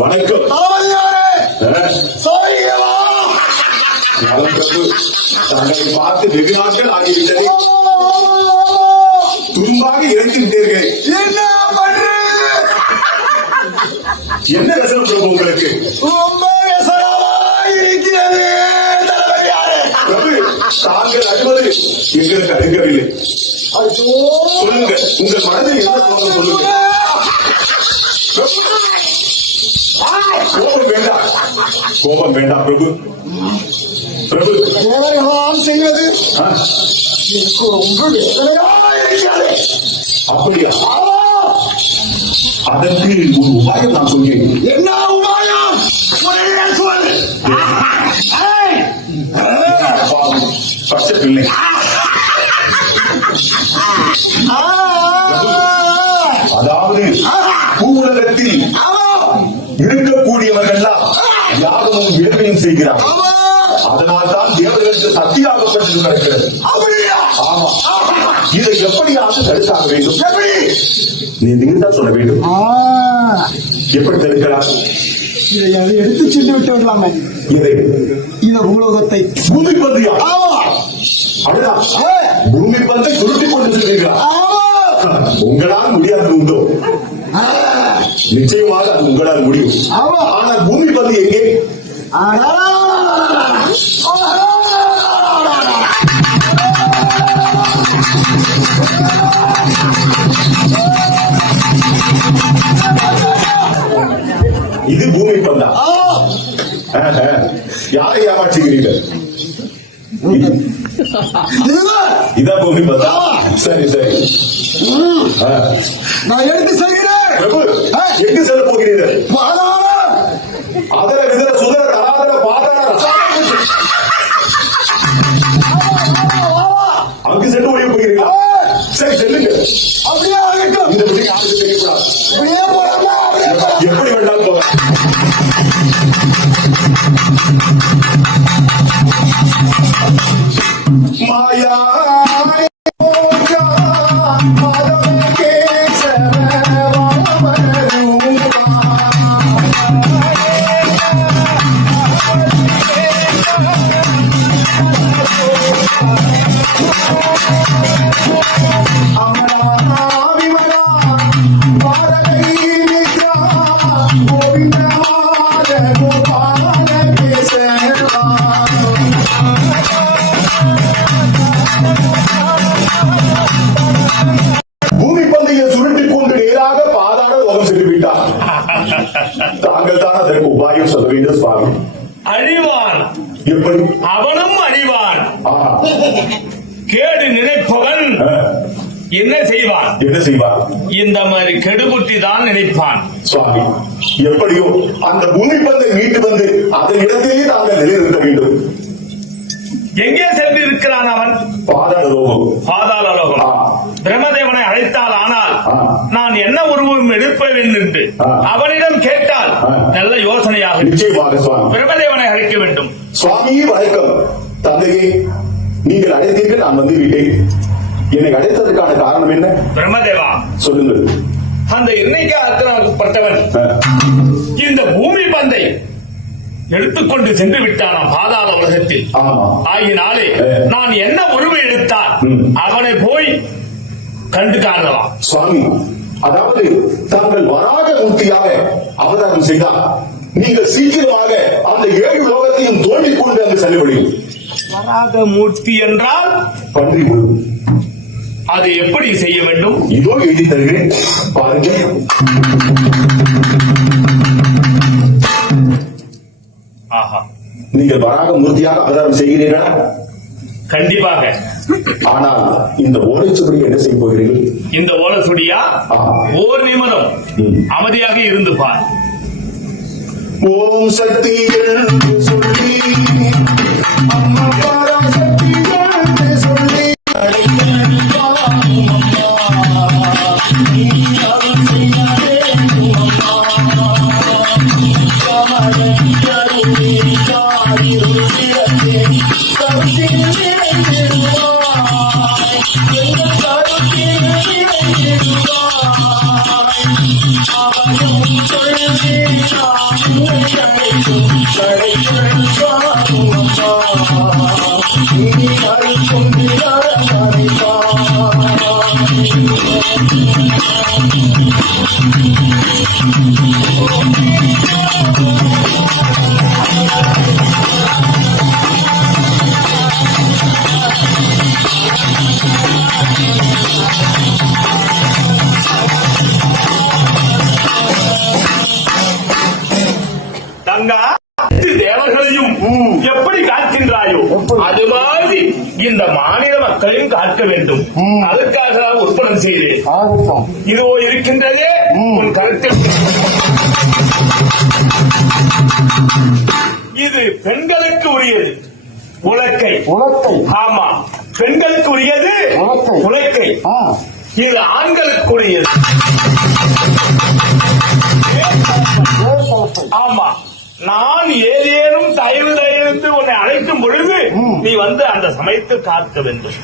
வணக்கம். தங்களை பார்த்து வெகு நாட்கள் ஆகிவிட்டது. துரும்பாக இறந்து விட்டீர்கள். என்ன ரசம் பிரபு உங்களுக்கு? பிரபு, தாங்கள் அழுவது எங்களுக்கு அழுங்கவில்லை. சொல்லுங்க, உங்கள் மனதில் என்ன சொல்லுங்க. கோபம் வேண்டாம், கோபம் வேண்டாம் பிரபு. பிரபு, செய்வது எனக்கு ரொம்ப அப்படியா? அதற்கு ஒரு உபாயம் நான் சொல்கிறேன். என்ன உபாயம்? பச்சை பிள்ளை அதாவது பூவுலகத்தில் இருக்கக்கூடியவர்கள்லாம் யாகமும் வேள்வியும் செய்கிறார். அதனால் தான் தேவர்களுக்கு சத்தியாகப்பட்டு நடக்கிறது. ஆமா, இதை எப்படியாவது தடுத்தாக வேண்டும். நீங்க தான் சொல்ல வேண்டும். எப்படி தடுக்கலாம்? இதை எடுத்து சென்று விட்டு விடலாமே. இதை இந்த பூலோகத்தை பூமி பந்தியா? அப்படிதான், பூமி பந்தை சுருட்டி கொண்டு சென்றீர்களா? உங்களால் முடியாது உண்டோ? நிச்சயமாக அது உங்களால் முடியும். ஆனால் பூமி பந்து எங்கே? இது பூமி பந்தா? யாரை ஏமாற்றுகிறீர்கள்? இதான் பூமி பந்தா? சரி சரி, நான் எடுத்து செல்கிறேன். எங்கு செல்ல போகிறீர்கள்? அதர விதர சுதர தராதர பாதர அங்கு சென்று ஒழிய போகிறீர்களா? சரி செல்லுங்க. அப்படியே இந்த பற்றி யாருக்கு தெரியக்கூடாது. எப்படி வேண்டாம் போக. மாயா தாங்கள் தான் அதற்கு உபாயம் சொல்ல வேண்டும் சுவாமி. அழிவான் எப்படி? அவனும் அழிவான். கேடு நினைப்பவன் என்ன செய்வான்? என்ன செய்வான்? இந்த மாதிரி கெடுபுத்தி தான் நினைப்பான். சுவாமி, எப்படியோ அந்த பூமி பந்தை மீட்டு வந்து அதன் இடத்திலேயே தாங்கள் நிலைநிறுத்த வேண்டும். எங்கே சென்று இருக்கிறான் அவன்? பாதாள லோகம். பாதாள லோகம். பிரம்மதேவனை அழைத்தால் ஆனால் நான் என்ன உருவம் எடுப்பேன் என்று அவனிடம் கேட்டால் நல்ல யோசனையாக. நிச்சயமாக சுவாமி, பிரம்மதேவனை அழைக்க வேண்டும். சுவாமி வணக்கம். தந்தையே, நீங்கள் அழைத்தீர்கள், நான் வந்து விட்டேன். என்னை அழைத்ததற்கான காரணம் என்ன? பிரம்மதேவா, சொல்லுங்கள். அந்த இன்னைக்காகப்பட்டவன் இந்த பூமி பந்தை எடுத்துக்கொண்டு சென்று விட்டானா பாதாள உலகத்தில். ஆகினாலே நான் என்ன உருவம் எடுத்தால் அவனை போய் கண்டு காணலாம். சுவாமி, அதாவது தாங்கள் வராக மூர்த்தியாக அவதாரம் செய்தால் நீங்கள் சீக்கிரமாக அந்த 7 லோகத்தையும் தோண்டிக் கொண்டு அங்கு செல்லவிடும். வராக மூர்த்தி என்றால் பன்றி உருவம். அதை எப்படி செய்ய வேண்டும்? இதோ எழுதி தருகிறேன், பாருங்கள். ஆஹா, நீங்கள் வராக மூர்த்தியாக அவதாரம் செய்கிறீர்களா? கண்டிப்பாக. ஆனால் இந்த ஓலைச்சுவடி என்ன செய்ய போகிறீர்கள்? இந்த ஓலைச்சுவடியா? ஓர் நிமிடம் அமைதியாக இருந்து பார். ஓம் சக்தி சொல்லி அம்மா பராசக்தி சொல்லி தங்கா, தேவர்களையும் எப்படி காக்கின்றாயோ அது மாதிரி இந்த மாநில மக்களையும் காக்க வேண்டும். அதற்காக உற்பத்தி செய்தேன். இதோ இருக்கின்றதே உன் கருத்தில். இது பெண்களுக்கு உரியது உலக்கை. ஆமா, பெண்களுக்கு உரியது உலக்கை. இது ஆண்களுக்கு உரியது. ஆமா, நான் ஏதேனும் தயவு தயந்து உன்னை அழைக்கும் பொழுது நீ வந்து அந்த சமயத்தில் காக்க வேண்டும்.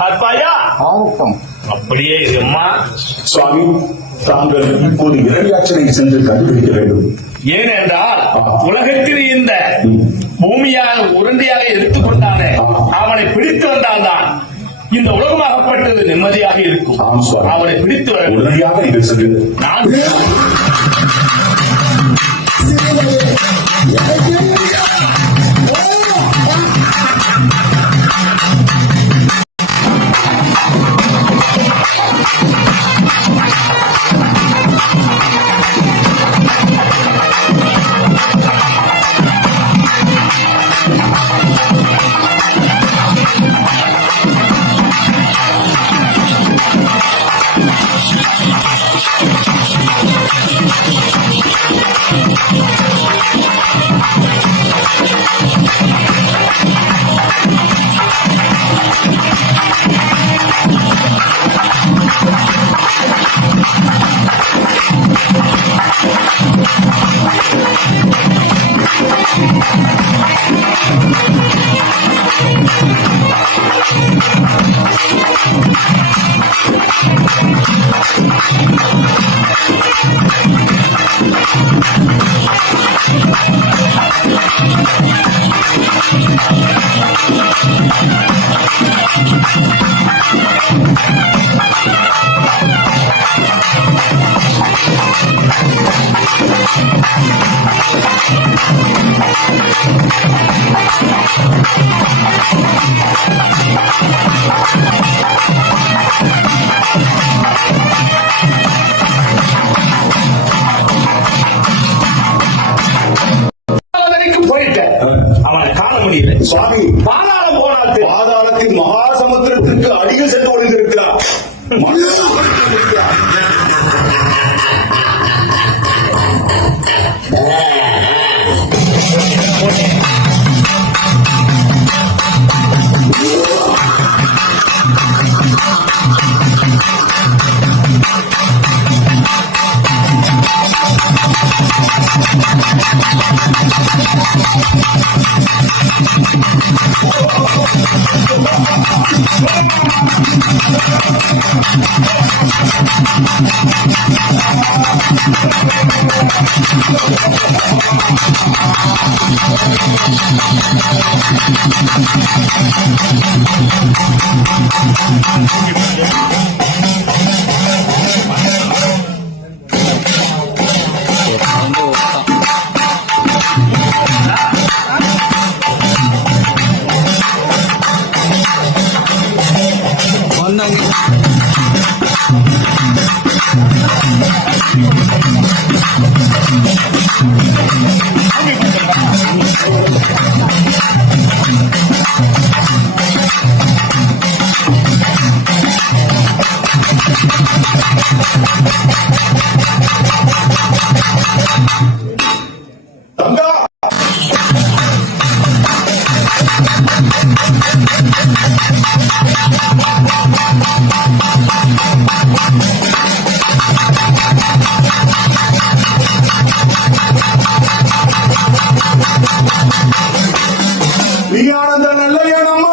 காப்பாயா? அப்படியே அம்மா. சுவாமி, தாங்கள் இப்போது இரணியாற்றலை சென்று கண்டுபிடிக்க வேண்டும். ஏனென்றால் உலகத்தில் இந்த பூமியாக உருண்டையாக எடுத்துக்கொண்டானே அவனை பிடித்து வந்தால்தான் இந்த உலகமாகப்பட்டது நிம்மதியாக இருக்கும். அவனை பிடித்து வர உடனடியாக நீங்கள் சென்று நான் அவனை காண முடியல. சுவாமி, பாதாளம் போனாத்து பாதாளத்தின் மகாசமுத்திரத்திற்கு அடியில் சென்று ஒளிந்திருக்கிறார். வியானந்த நல்ல நம்ம